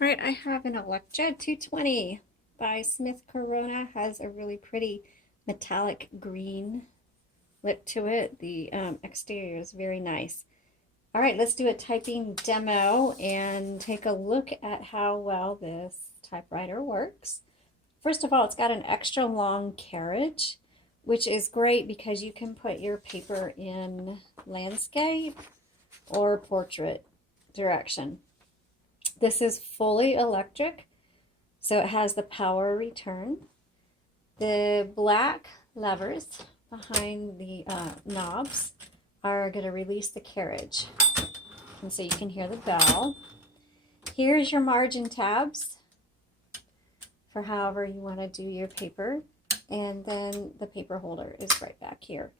All right, I have an Electra 220 by Smith Corona. Has a really pretty metallic green lip to it. The exterior is very nice. All right, let's do a typing demo and take a look at how well this typewriter works. First of all, it's got an extra long carriage, which is great because you can put your paper in landscape or portrait direction. This is fully electric, so it has the power return. The black levers behind the knobs are going to release the carriage. And so you can hear the bell. Here's your margin tabs for however you want to do your paper. And then the paper holder is right back here.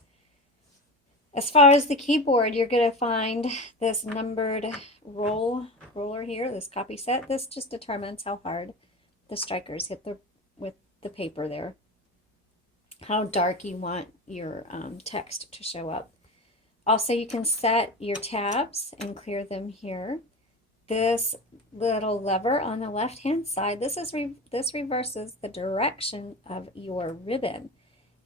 As far as the keyboard, you're going to find this numbered roller here, this copy set. This just determines how hard the strikers hit with the paper there, how dark you want your text to show up. Also, you can set your tabs and clear them here. This little lever on the left-hand side, this reverses the direction of your ribbon.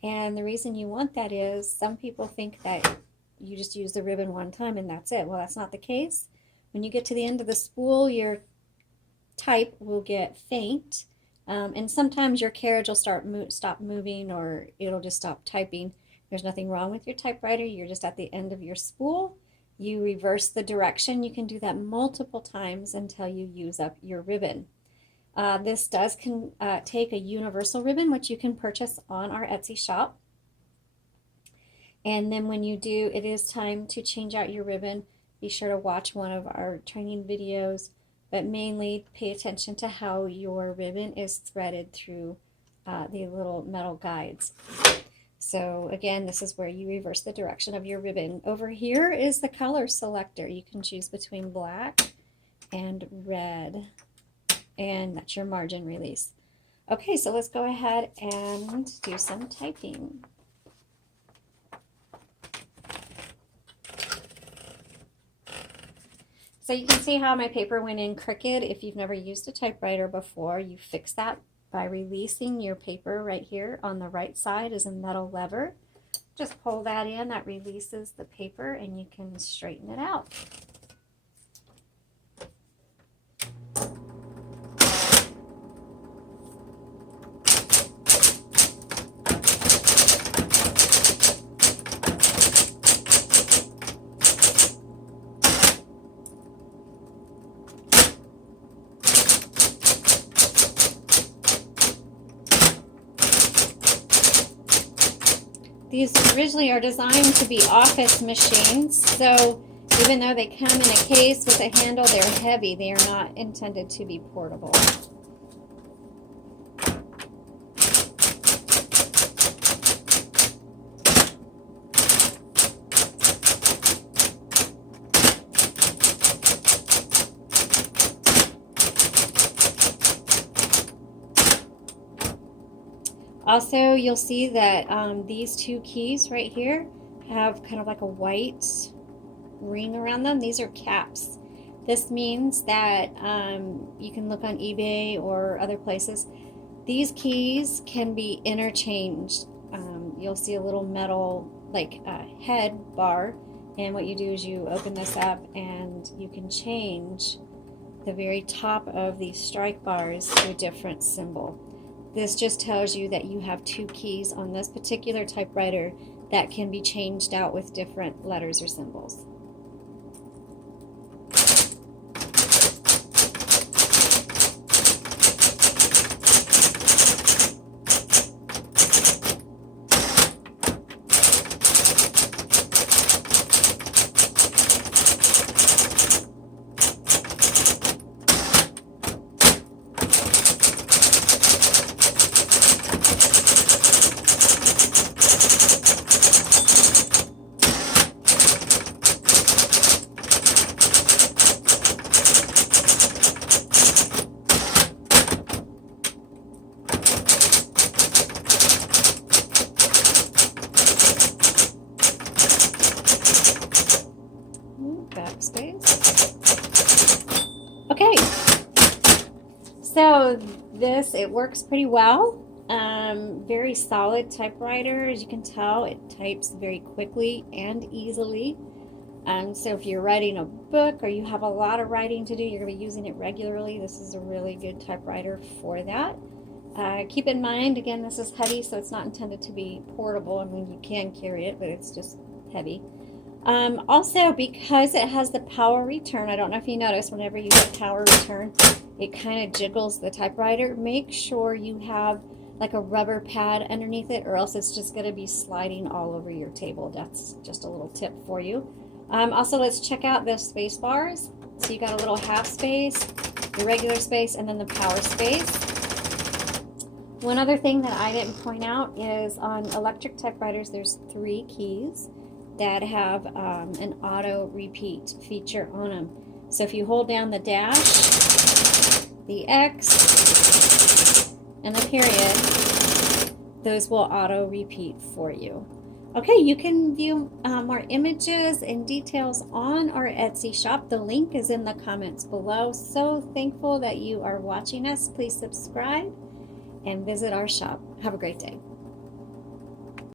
And the reason you want that is some people think that you just use the ribbon one time and that's it. Well, that's not the case. When you get to the end of the spool, your type will get faint. And sometimes your carriage will stop moving, or it'll just stop typing. There's nothing wrong with your typewriter. You're just at the end of your spool. You reverse the direction. You can do that multiple times until you use up your ribbon. This does take a universal ribbon, which you can purchase on our Etsy shop. And then when you do, it is time to change out your ribbon. Be sure to watch one of our training videos, but mainly pay attention to how your ribbon is threaded through the little metal guides. So again, this is where you reverse the direction of your ribbon. Over here is the color selector. You can choose between black and red, and that's your margin release. Okay, so let's go ahead and do some typing. So you can see how my paper went in crooked. If you've never used a typewriter before, you fix that by releasing your paper right here. On the right side is a metal lever. Just pull that in, that releases the paper, and you can straighten it out. These originally are designed to be office machines, so even though they come in a case with a handle, they're heavy. They are not intended to be portable. Also, you'll see that these two keys right here have kind of like a white ring around them. These are caps. This means that you can look on eBay or other places. These keys can be interchanged. You'll see a little metal head bar, and what you do is you open this up and you can change the very top of these strike bars to a different symbol. This just tells you that you have two keys on this particular typewriter that can be changed out with different letters or symbols. So it works pretty well. Very solid typewriter. As you can tell, it types very quickly and easily. So if you're writing a book or you have a lot of writing to do, you're going to be using it regularly, this is a really good typewriter for that. Keep in mind, again, this is heavy, so it's not intended to be portable. I mean, you can carry it, but it's just heavy. Also, because it has the power return, I don't know if you notice, whenever you hit power return, it kind of jiggles the typewriter. Make sure you have like a rubber pad underneath it, or else it's just going to be sliding all over your table. That's just a little tip for you. Also, let's check out the space bars. So you got a little half space, the regular space, and then the power space. One other thing that I didn't point out is on electric typewriters, there's 3 keys that have an auto repeat feature on them. So if you hold down the dash, the X, and the period, those will auto repeat for you. Okay, you can view more images and details on our Etsy shop. The link is in the comments below. So thankful that you are watching us. Please subscribe and visit our shop. Have a great day.